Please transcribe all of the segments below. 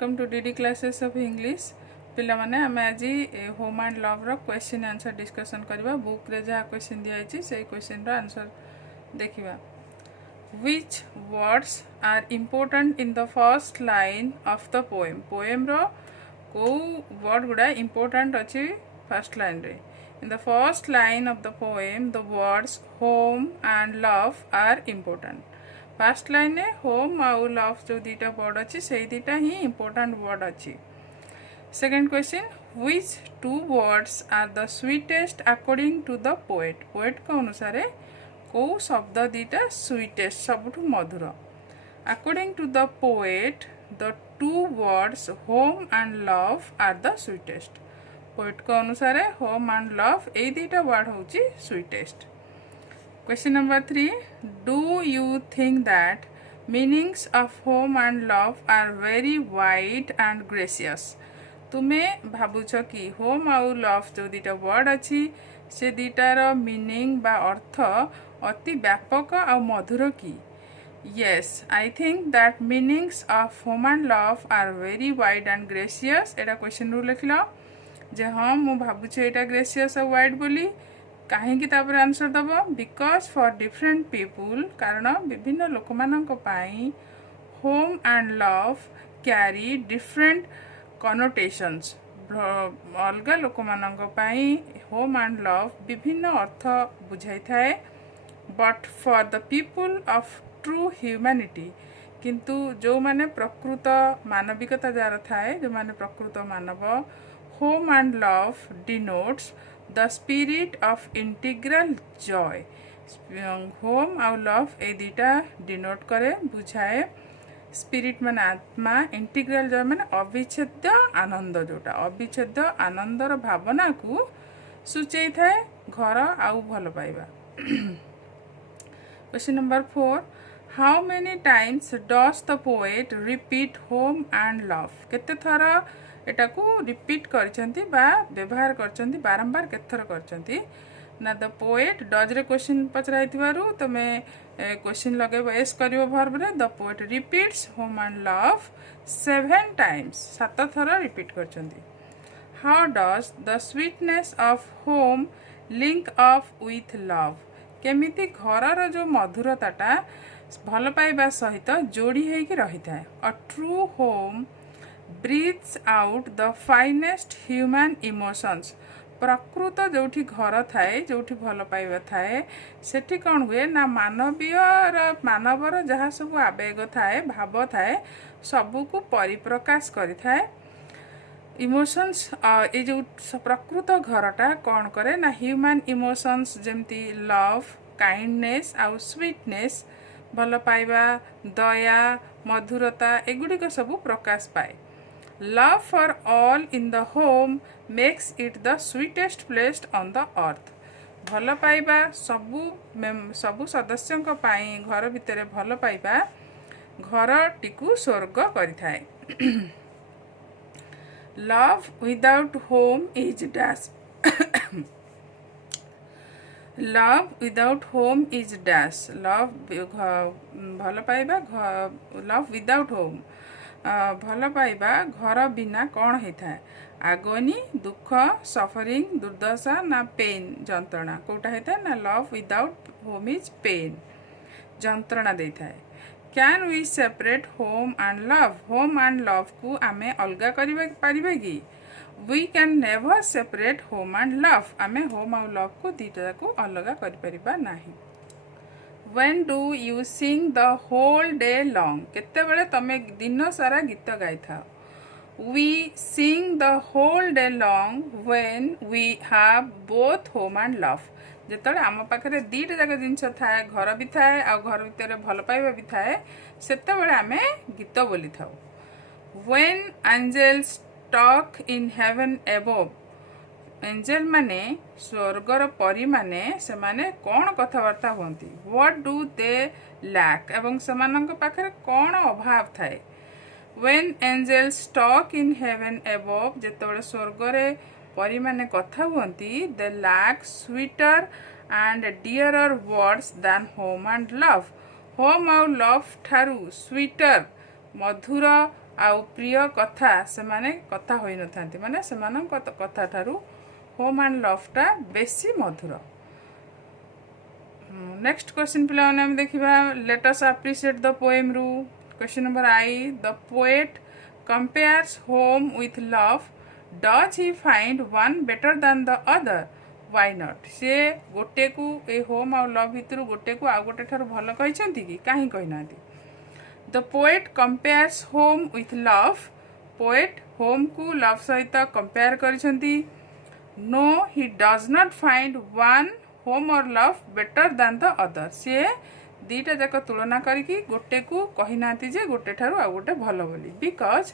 Welcome to DD classes of English पिला माने आमे आज होम एंड लव रो क्वेश्चन आंसर डिस्कशन करबा बुक रे जहा क्वेश्चन दिया है से क्वेश्चन रो आंसर देखिबा which words are important in the first line of the poem रो को वर्ड गुडा इंपोर्टेंट अछि फर्स्ट लाइन रे in the first line of the poem the words home and love are important first line में home आउ love जो दीटा word अच्छी से दीटा ही इंपोर्टेंट वर्ड अच्छी second question which two words are the sweetest according to the poet के अनुसार को शब्द दीटा स्वीटेस्ट सबुठु मधुर according to the poet the two words home and love are the sweetest poet के अनुसार होम एंड लव ए दीटा वर्ड होची sweetest Question number 3. Do you think that meanings of home and love are very wide and gracious? तुम्हें भावुच कि home आउ love जो दीटा word अच्छी से दीटार मीनिंग बा अर्थ अति व्यापक आ मधुर की Yes, I think that meanings of home and love are very wide and gracious. Etah question रू लिख लो जे हाँ मु भावुचे एटा ग्रेसियस और वाइड बोली कहीं तापर आंसर दब बिकज फॉर डिफरेंट पीपुल कारण विभिन्न लोक मानक पाई home and love carry different connotations अलग लोक मानक पाई होम एंड लव विभिन्न अर्थ बुझाई थाए but for the people of true humanity किंतु जो माने प्रकृत मानविकता जार थाए जो माने प्रकृत मानव home and love denotes the spirit of integral joy home और love ए दीटा डिनोट करे बुझाए स्पिरिट माने आत्मा इंटीग्रल जॉय माने अविच्छेद्य आनंद जोटा अविच्छेद्य आनंदर भावना को सूचई थाए घर आउ भल पाइबा question number 4 how many times does the poet repeat home and love केते थरा एटा को रिपीट करछंती बा व्यवहार करछंती बारंबार केथर करछंती ना द पोएट डज रे क्वेश्चन पचराइथिबारु तमे क्वेश्चन लगेबो एस करिवो वर्ब रे the poet repeats home and love 7 times 7 थरा रिपीट करछंती how does the sweetness of home link up with love केमिति घरर जो मधुरताटा भल पाइबा सहित जोड़ी हेकि रहिथाय a true home breathes out the finest human emotions प्रकृत जोठी घर थाए जोठी भल पाइबा थाए सेठी कौन हुए ना मानवीय मानवर जहाँ सब आवेग थाए भाव थाए सबू को परिप्रकाश करि थाए इमोशंस ये जो प्रकृत घरटा कौन करे ना ह्यूमन इमोशंस जेमती लव काइंडनेस आउ स्वीटनेस भल पाइबा दया मधुरता एगुड़िक सबू प्रकाश पाए Love for all in the home makes it the sweetest place on the earth. भल पाइबा सबू सदस्यों को पाई घर भितर भल पाइबा घर टिकु स्वर्ग करिथाए Love without home is dash. Love without home is dash. Love भल पाइबा love without home भल पाइबा घर बिना कौन होता है आगोनी दुख सफरिंग दुर्दशा ना पेन जंत्रणा कोटा होता है ना love without home is pain जंत्रणा देता है can we separate home and love को आमे अलगा करिबा कि we can never separate home and love आमे होम और लव को दीटा को अलगा करि परिबा नाही When do you sing the whole day long? केते बड़े तमे दिन सारा गीत गाई था We sing the whole day long when we have both home and love. जेतले आम पाखरे दीटा जाक जिंस थाए घर भी थाए आ घर भितर भल पाइबा भी थाए सेते बड़े आमे गीत बोली थाउ When angels talk in heaven above angel माने स्वर्गर परी माने से माने कौन कथबार्ता होती व्हाट डू दे लैक एवं सेमानंक पाखरे कौन अभाव थाए when angels talk in heaven above जेतबे स्वर्गरे परी माने कथा होती they lack sweeter and dearer words than home and love home और लव ठारू स्वीटर मधुर आउ प्रिय कथा से माने कथा होई न थांती माने से मानन कथा थारु होम एंड लवटा बेसी मधुर। नेक्स्ट क्वेश्चन पिला हम देखिबा let us appreciate the poem रु। Question number I the poet compares home with love does he find one better than the other why not. से गोटे को ए होम आ लव भितर गोटे को आ गोटे ठार भल कहिसेंती कि काहे कहिनांती। The poet compares home with love poet home को लव सहित कंपेयर करिसेंती। No he does not find one home और love better than the other. सी दीटा जाक तुलना करके गोटे को कहीना जे गोटे ठारू आ गोटे भल बोली because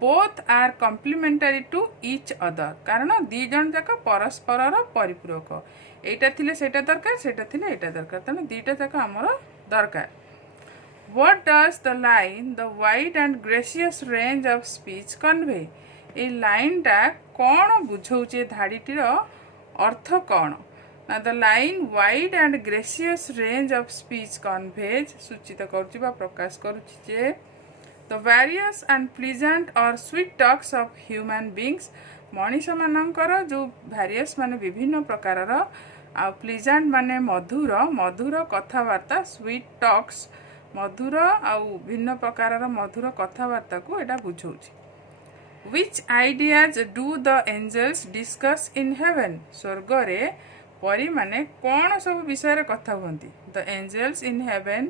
both are complementary to each other कारण दी जन जाक परस्पर परिपूरक एटा थिले सेटा दरकार सेटा थिले एटा दरकार तेणु दीटा जाक आमर दरकार। What does the line the wide and gracious range of speech convey. ए लाइनटा कौन बुझौचे धाड़ीटीर अर्थ कौन ना the line wide and gracious range of speech conveys सूचित करुच्ची बा प्रकाश करुच्ची जे द वेरियस एंड प्लीजेंट और sweet talks of human beings मनीष मानकर जो वेरियस माने विभिन्न प्रकार आ प्लीजेंट माने मधुर मधुर कथबार्ता स्वीट टॉक्स मधुर आ भिन्न प्रकार मधुर कथबार्ता को एटा बुझौची। Which ideas do the angels discuss in heaven? स्वर्ग रे परी माने कौन सब विषय कथा हुंती। The angels in heaven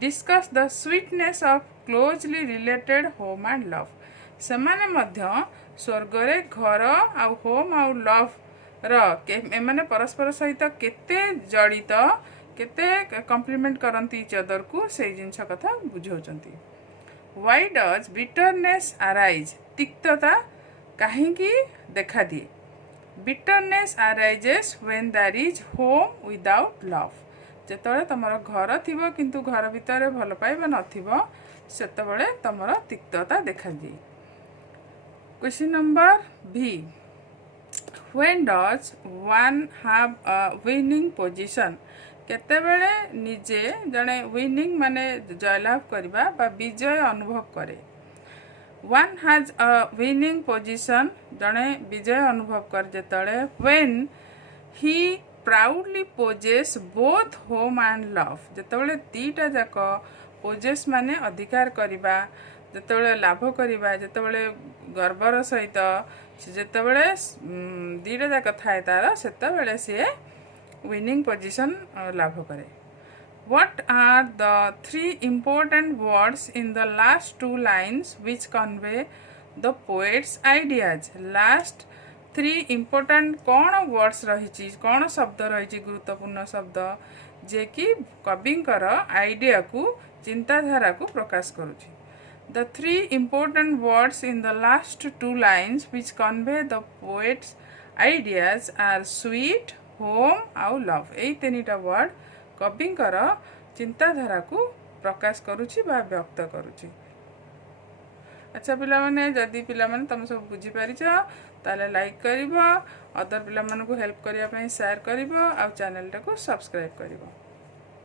discuss the sweetness of closely related home and love। सेमाने मध्य स्वर्ग रे घर आ होम आ लव एमाने परस्पर सहित केते जड़ित केते कम्प्लीमेंट करंती इच अदर को से जिनस कथा बुझौचंती। Why does bitterness arise? तिक्तता कहीं देखा दिए। Bitterness arises when there is home without love। जेतबे तमर घर थिबो किंतु घर भितर भल पाइबा नथिबो सेतबे तमर तिक्तता देखा दिए। Question number B when does one have a winning position। केतेबेले निजे जने विनिंग माने जयलाभ करबा बा विजय अनुभव करे। One has a winning position जने विजय अनुभव कर जेतले when he proudly possesses both home and love. जेतबेले दीटा जाक पोजेस माने अधिकार करबा जेतबेले लाभ करबा जेतबेले गर्वर सहित जेतबेले दीटा जाक थाए तार सेतबेले से winning position लाभ करे। What are the three important words in the last two lines which convey the poet's ideas? Last three important कौन words रही कौन शब्द रही गुरुत्वपूर्ण शब्द जे कि कविंकर आइडिया को चिंताधारा को प्रकाश करुछि। The three important words in the last two lines which convey the poet's ideas are sweet home आउ लव। यही तीनटा वर्ड कविंकर चिंताधारा को प्रकाश करुछि बा व्यक्त करुछि। अच्छा पिला माने जदि पिला माने तुम सब बुझी पारिछ ताले लाइक करिवो अदर पिला मानकु हेल्प करिया पई शेयर करिवो आ चैनल टाको सब्सक्राइब करिवो।